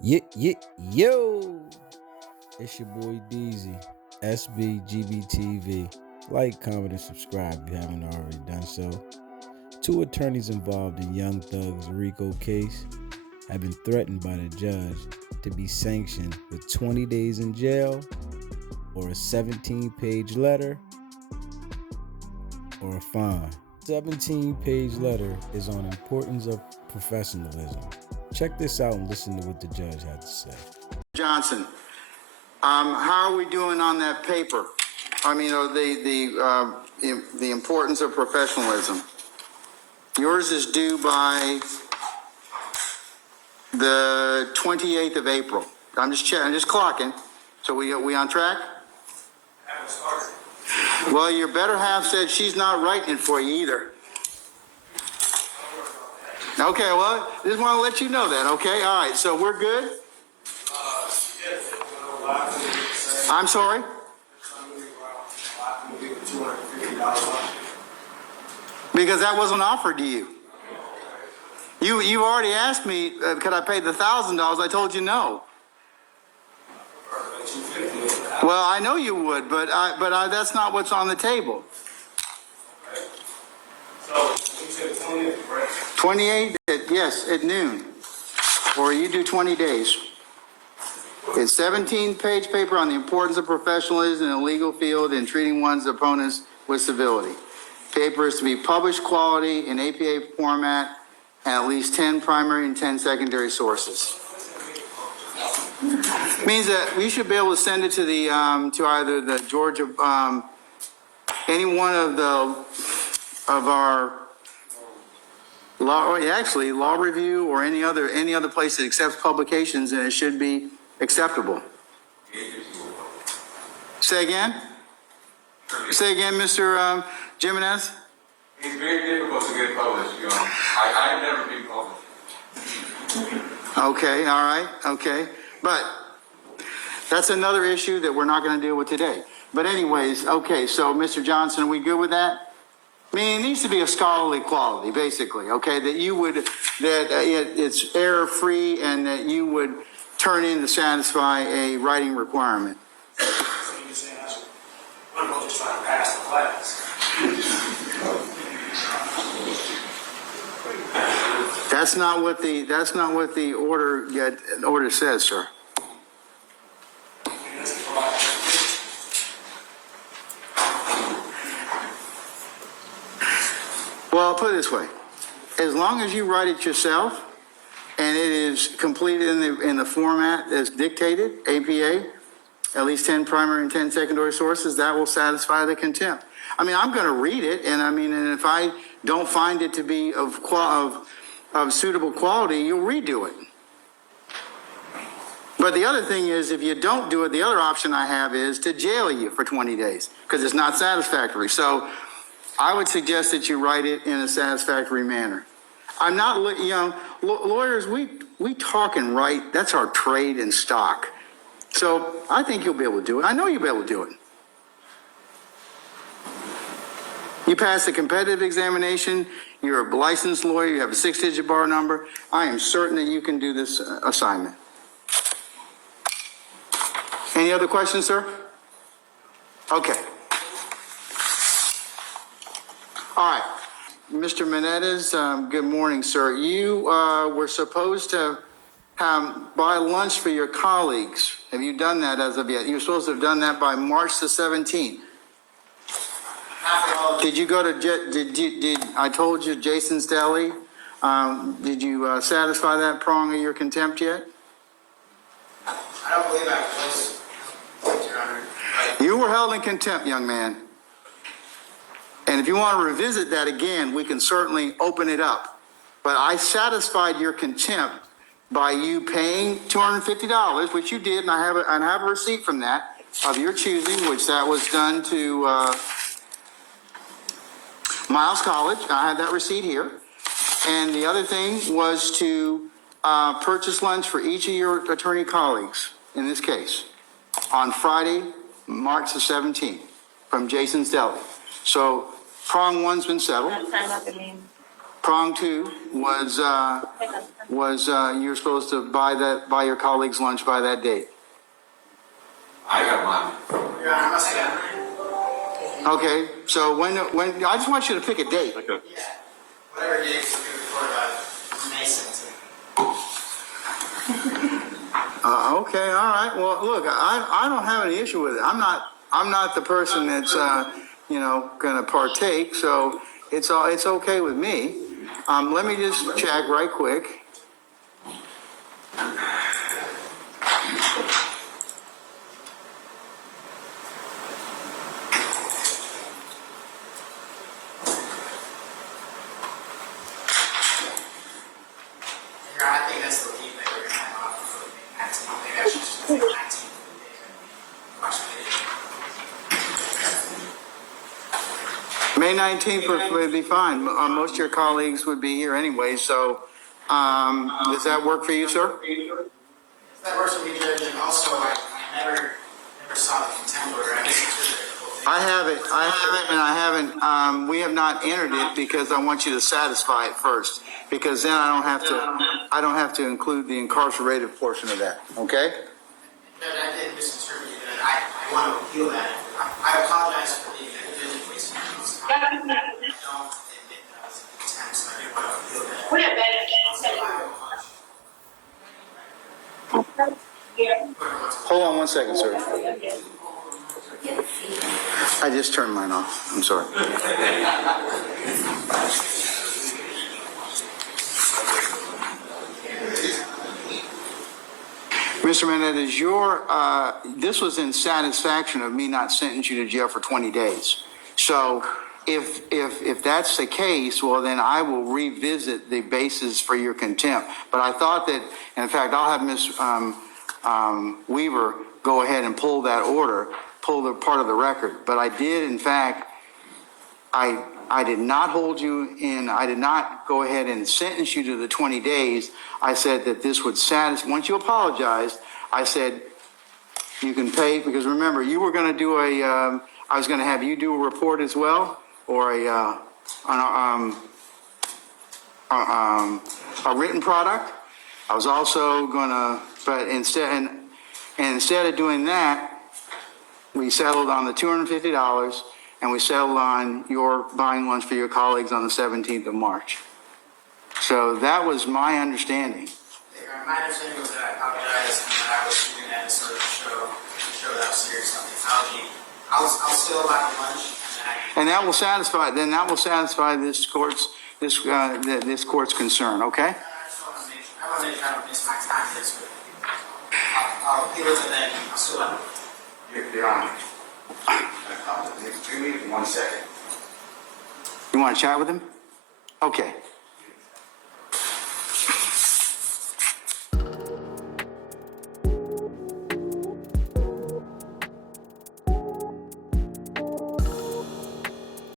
Yo, it's your boy DZ, SBGBTV. Like, comment, and subscribe if you haven't already done so. Two attorneys involved in Young Thug Rico case have been threatened by the judge to be sanctioned with 20 days in jail, or a 17-page letter, or a fine. 17-page letter is on importance of professionalism. Check this out and listen to what the judge had to say. Johnson, how are we doing on that paper? I mean, the importance of professionalism. Yours is due by the 28th of April. I'm just checking, I'm just clocking. So we on track? Well, your better half said she's not writing it for you either. Okay, well, just want to let you know that, okay? All right, so we're good? I'm sorry? Because that wasn't offered to you. You already asked me, could I pay the $1,000? I told you no. Well, I know you would, but that's not what's on the table. So, you said 28, right? 28, yes, at noon. Or you do 20 days. It's 17-page paper on the importance of professionalism in the legal field and treating one's opponents with civility. Paper is to be published quality in APA format and at least 10 primary and 10 secondary sources. Means that we should be able to send it to the to either the Georgia, any one of our law, actually law review, or any other place that accepts publications, and it should be acceptable. Say again? Say again, Mr. Jimenez? It's very difficult to get published, you know. I've never been published. Okay, all right, okay. But that's another issue that we're not going to deal with today. But anyways, okay, so Mr. Johnson, are we good with that? I mean, it needs to be a scholarly quality, basically, okay, that you would, it's error-free and that you would turn in to satisfy a writing requirement. So you're saying what about just trying to pass the class? That's not what the order says, sir. Well, I'll put it this way. As long as you write it yourself and it is completed in the format that's dictated, APA, at least 10 primary and 10 secondary sources, that will satisfy the contempt. I mean, I'm going to read it, and and if I don't find it to be of suitable quality, you'll redo it. But the other thing is, if you don't do it, the other option I have is to jail you for 20 days because it's not satisfactory. So I would suggest that you write it in a satisfactory manner. I'm not, lawyers, we talk and write. That's our trade and stock. So I think you'll be able to do it. I know you'll be able to do it. You pass the competitive examination. You're a licensed lawyer. You have a 6-digit bar number. I am certain that you can do this assignment. Any other questions, sir? Okay. All right. Mr. Menendez, good morning, sir. You were supposed to buy lunch for your colleagues. Have you done that as of yet? You were supposed to have done that by March the 17th. Did you go to, I told you Jason's Deli. Did you satisfy that prong of your contempt yet? I don't believe I was, Your Honor. You were held in contempt, young man. And if you want to revisit that again, we can certainly open it up. But I satisfied your contempt by you paying $250, which you did, and I have a receipt from that of your choosing, which that was done to Miles College. I have that receipt here. And the other thing was to purchase lunch for each of your attorney colleagues in this case on Friday, March the 17th from Jason's Deli. So prong one's been settled. Prong two was you're supposed to buy your colleagues lunch by that date. I got mine. Your Honor, I must have gotten it. Okay, so when I just want you to pick a date. Yeah. Whatever date is recorded by May 17th. Okay, all right. Well, look, I don't have any issue with it. I'm not the person that's going to partake, so it's okay with me. Let me just check right quick. Your Honor, I think that's the lead that we're going to have off for May 19th. Maybe I should just take 19th. May 19th would be fine. Most of your colleagues would be here anyway, so does that work for you, sir? That works for me, Judge, and also I never saw the contempt order. I misinterpreted the whole thing. I have it, and I haven't, we have not entered it because I want you to satisfy it first, because then I don't have to include the incarcerated portion of that, okay? Judge, I did misinterpret it, and I want to appeal that. I apologize for the individual wasting people's time. I don't admit that I was contempt, so I didn't want to appeal that. Would have been Hold on 1 second, sir. I just turned mine off. I'm sorry. Mr. Menendez, this was in satisfaction of me not sentencing you to jail for 20 days. So if that's the case, well, then I will revisit the basis for your contempt. But I thought that, and in fact, I'll have Ms. Weaver go ahead and pull that order, pull the part of the record. But I did, in fact, I did not hold you in, I did not go ahead and sentence you to the 20 days. I said that this would satisfy, once you apologized, I said you can pay, because remember, you were going to do I was going to have you do a report as well, or a written product. I was also going to, but instead of doing that, we settled on the $250, and we settled on your buying lunch for your colleagues on the 17th of March. So that was my understanding. My understanding was that I apologized and that I was doing that to sort of show that I was serious on the apology. I'll still buy the lunch, And that will satisfy. Then that will satisfy this court's concern. Okay. I just want to make sure, I want to make sure I don't miss my time this week. I'll appeal it and then I'll still buy it. Your Honor, give me 1 second. You want to chat with him? Okay.